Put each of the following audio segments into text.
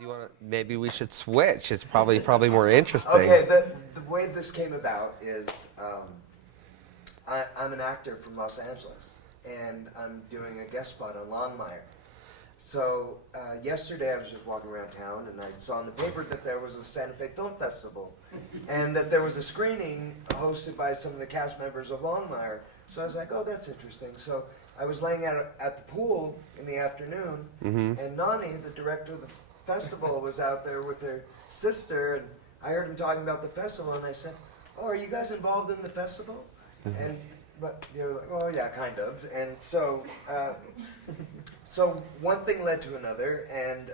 Do you want to? Maybe we should switch. It's probably more interesting. Okay, the way this came about is I'm an actor from Los Angeles, and I'm doing a guest spot on Longmire. So yesterday I was just walking around town, and I saw in the paper that there was a Santa Fe Film Festival, and that there was a screening hosted by some of the cast members of Longmire. So I was like, oh, that's interesting. So I was laying out at the pool in the afternoon, and Nani, the director of the festival, was out there with her sister, and I heard him talking about the festival, and I said, oh, are you guys involved in the festival? But they were like, oh yeah, kind of. And so so one thing led to another, and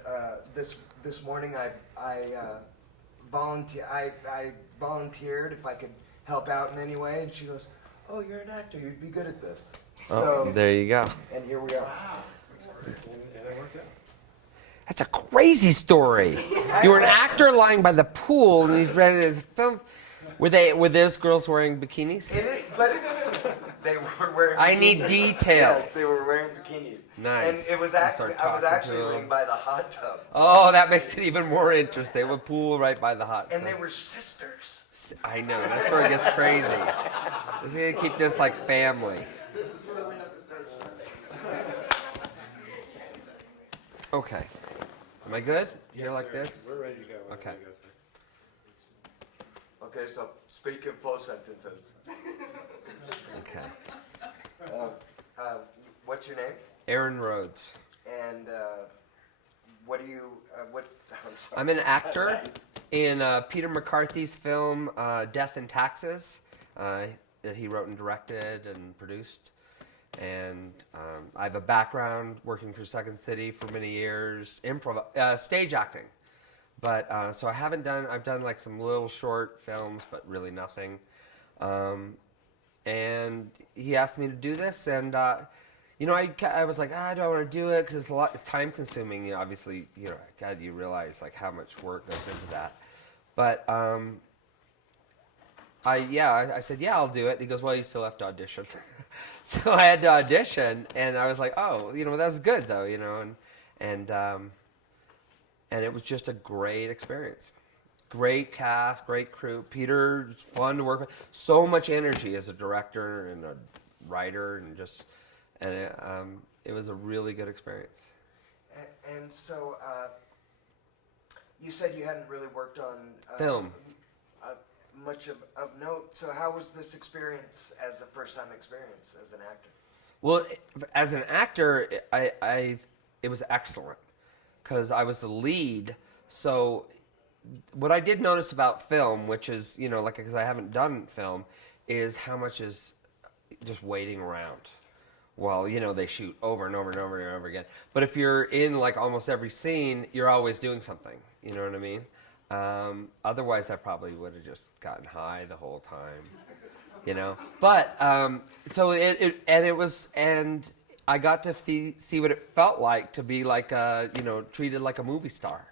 this morning I volunteered if I could help out in any way, and she goes, oh, you're an actor, you'd be good at this. Oh, So there you go. and here we are. Wow, that's great. And it worked out. That's a crazy story. You were an actor lying by the pool, and you read his film. Were those girls wearing bikinis? But they were wearing. I need bikinis. details. Yes, they were wearing bikinis. Nice. And it was You start I was talking actually to them. laying by the hot tub, Oh, that makes it even more interesting. A pool right by the hot and tub. they were sisters. I know. That's where it gets crazy. We're gonna keep this like family. This is where we have to start. Okay. Am I good? Here like sir. this? We're ready to go. Okay. Ready to go, sir. Okay, so speak in flow sentences. Okay. What's your name? Aaron Rhodes. And what do you? What? I'm sorry. I'm an actor in Peter McCarthy's film Death and Taxes that he wrote and directed and produced. And I have a background working for Second City for many years, stage acting. But so I've done like some little short films, but really nothing. And he asked me to do this, and I was like, I don't want to do it because it's time consuming. Obviously, God, you realize like how much work goes into that. But I said, yeah, I'll do it. He goes, well, you still have to audition. So I had to audition, and I was like, oh, that was good though, and it was just a great experience. Great cast, great crew. Peter, fun to work with. So much energy as a director and a writer, and it was a really good experience. And so you said you hadn't really worked on Film. Much of note. So how was this experience as a first-time experience as an actor? Well, as an actor, it was excellent because I was the lead. So what I did notice about film, which is, because I haven't done film, is how much is just waiting around while, they shoot over and over and over and over again. But if you're in like almost every scene, you're always doing something. You know what I mean? Otherwise, I probably would have just gotten high the whole time, But so and I got to see what it felt like to be like treated like a movie star,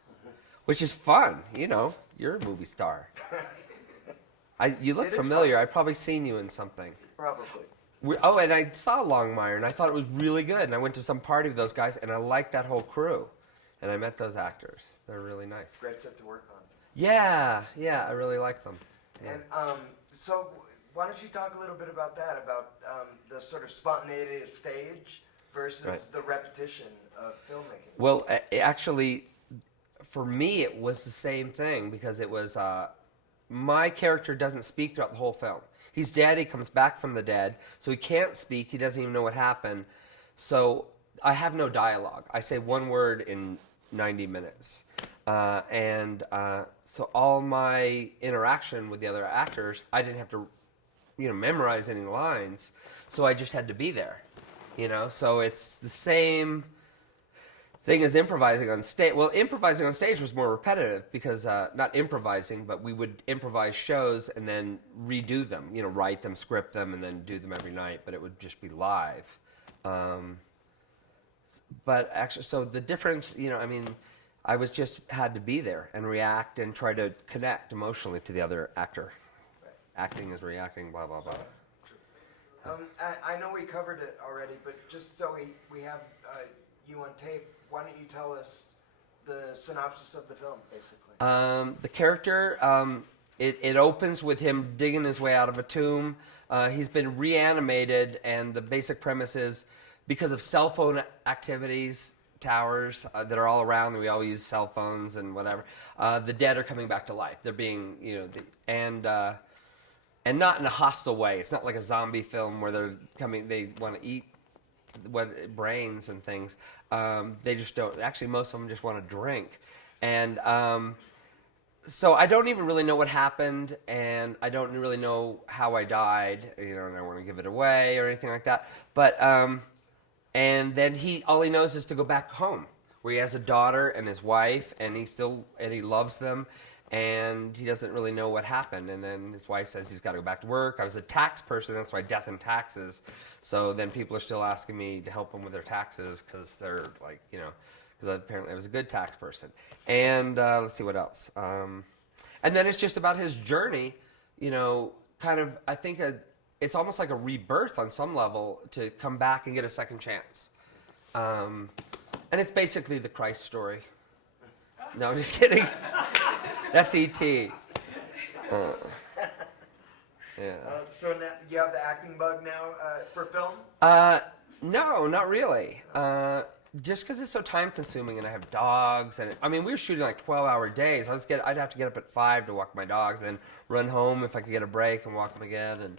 which is fun. You're a movie star. You look familiar. I've probably seen you in something. Probably. And I saw Longmire, and I thought it was really good. And I went to some party with those guys, and I liked that whole crew. And I met those actors. They're really nice. Great set to work on. Yeah, I really like them. Yeah. And so why don't you talk a little bit about that, about the sort of spontaneity of stage versus the repetition of filmmaking? Well, actually, for me, it was the same thing because it was my character doesn't speak throughout the whole film. He's dead. He comes back from the dead, so he can't speak. He doesn't even know what happened. So I have no dialogue. I say one word in 90 minutes. So all my interaction with the other actors, I didn't have to, memorize any lines. So I just had to be there, So it's the same thing as improvising on stage. Well, improvising on stage was more repetitive because, not improvising, but we would improvise shows and then redo them, write them, script them, and then do them every night. But it would just be live. But actually, so the difference, I was just had to be there and react and try to connect emotionally to the other actor. Acting is reacting, blah, blah, blah. I know we covered it already, but just so we have you on tape, why don't you tell us the synopsis of the film, basically. The character, it opens with him digging his way out of a tomb. He's been reanimated, and the basic premise is because of cell phone activities, towers that are all around, that we all use cell phones and whatever, the dead are coming back to life. They're being, and not in a hostile way. It's not like a zombie film where they want to eat brains and things. They just don't. Actually, most of them just want to drink. And so I don't even really know what happened, and I don't really know how I died, and I don't want to give it away or anything like that. But and then all he knows is to go back home, where he has a daughter and his wife, and he loves them, and he doesn't really know what happened. And then his wife says he's got to go back to work. I was a tax person, that's why death and taxes. So then people are still asking me to help them with their taxes because they're like, because apparently I was a good tax person. And let's see what else. And then it's just about his journey, kind of, I think it's almost like a rebirth on some level to come back and get a second chance. And it's basically the Christ story. No, I'm just kidding. That's E.T. Yeah. So now you have the acting bug now for film? No, not really. Just because it's so time consuming, and I have dogs, and we were shooting like 12-hour days. I'd have to get up at 5 to walk my dogs, then run home if I could get a break and walk them again.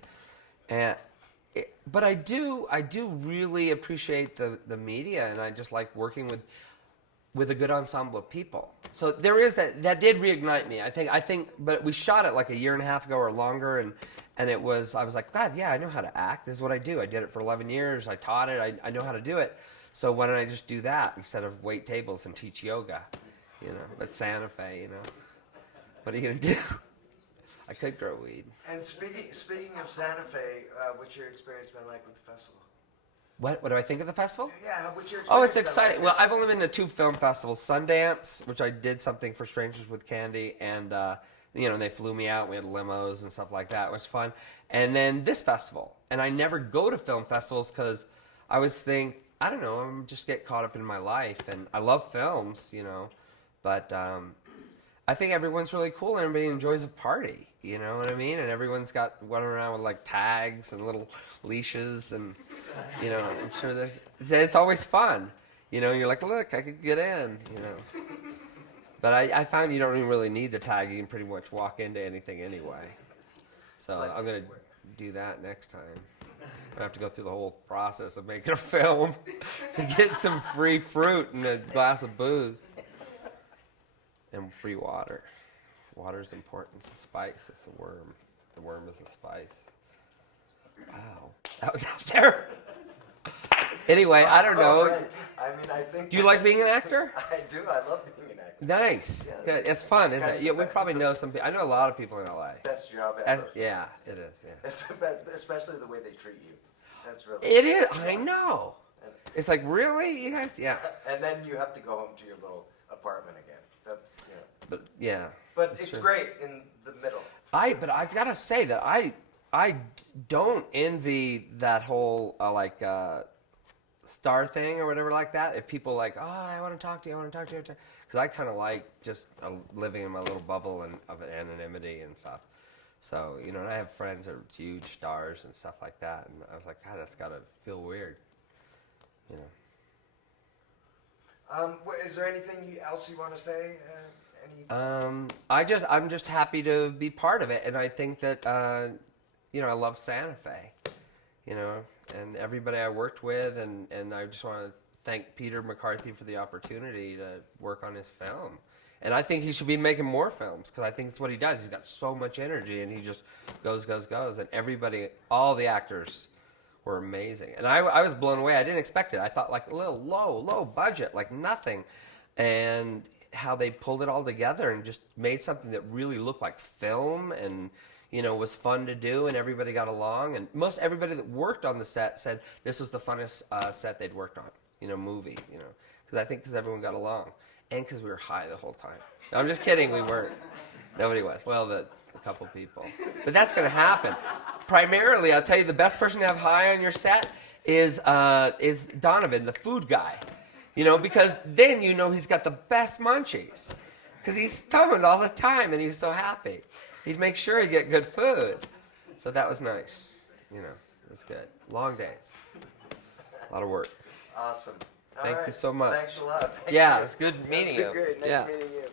But I do really appreciate the media, and I just like working with a good ensemble of people. So there is that did reignite me. I think, but we shot it like a year and a half ago or longer, and I was like, God, yeah, I know how to act. This is what I do. I did it for 11 years. I taught it. I know how to do it. So why don't I just do that instead of wait tables and teach yoga, at Santa Fe, What are you going to do? I could grow weed. And speaking of Santa Fe, what's your experience been like with the festival? What do I think of the festival? Yeah, what's your experience? Oh, it's exciting. Well, I've only been to 2 film festivals. Sundance, which I did something for Strangers with Candy, and they flew me out. We had limos and stuff like that. It was fun. And then this festival. And I never go to film festivals because I always think, I don't know, I'm just get caught up in my life. And I love films, but I think everyone's really cool and everybody enjoys a party. You know what I mean? And everyone's got running around with like tags and little leashes, and I'm sure it's always fun. You're like, look, I could get in. But I found you don't even really need the tag. You can pretty much walk into anything anyway. So I'm gonna do that next time. I have to go through the whole process of making a film to get some free fruit and a glass of booze and free water. Water's important. It's a spice. It's a worm. The worm is a spice. Wow. That was out there. Anyway, I don't know. Right. I think. Do you like being an actor? I do. I love being an actor. Nice. Yeah, Good. It's fun, isn't it? Yeah, we probably know some people. I know a lot of people in LA. Best job ever. Yeah, it is. Yeah. Especially the way they treat you. That's really. It is. I know. It's like, really, you guys? Yeah. And then you have to go home to your little apartment again. That's But yeah. But it's great in the middle. But I gotta say that I don't envy that whole star thing or whatever like that. If people like, oh, I want to talk to you, because I kind of like just living in my little bubble and of anonymity and stuff. So and I have friends that are huge stars and stuff like that, and I was like, God, that's gotta feel weird, Is there anything else you want to say? I'm just happy to be part of it, and I think that I love Santa Fe, and everybody I worked with, and I just want to thank Peter McCarthy for the opportunity to work on his film. And I think he should be making more films because I think it's what he does. He's got so much energy, and he just goes. And everybody, all the actors were amazing. And I was blown away. I didn't expect it. I thought like a little low budget, like nothing. And how they pulled it all together and just made something that really looked like film and, was fun to do, and everybody got along. And most everybody that worked on the set said this was the funnest set they'd worked on, movie, because everyone got along. And because we were high the whole time. No, I'm just kidding, we weren't. Nobody was. Well, a couple people. But that's going to happen. Primarily, I'll tell you, the best person to have high on your set is Donovan, the food guy. Because then he's got the best munchies. Because he's stoned all the time and he's so happy. He'd make sure he get good food. So that was nice. It was good. Long days. A lot of work. Awesome. All Thank right. you so much. Thanks a lot. Yeah, it's good meeting you. Great. Nice Yeah. meeting you.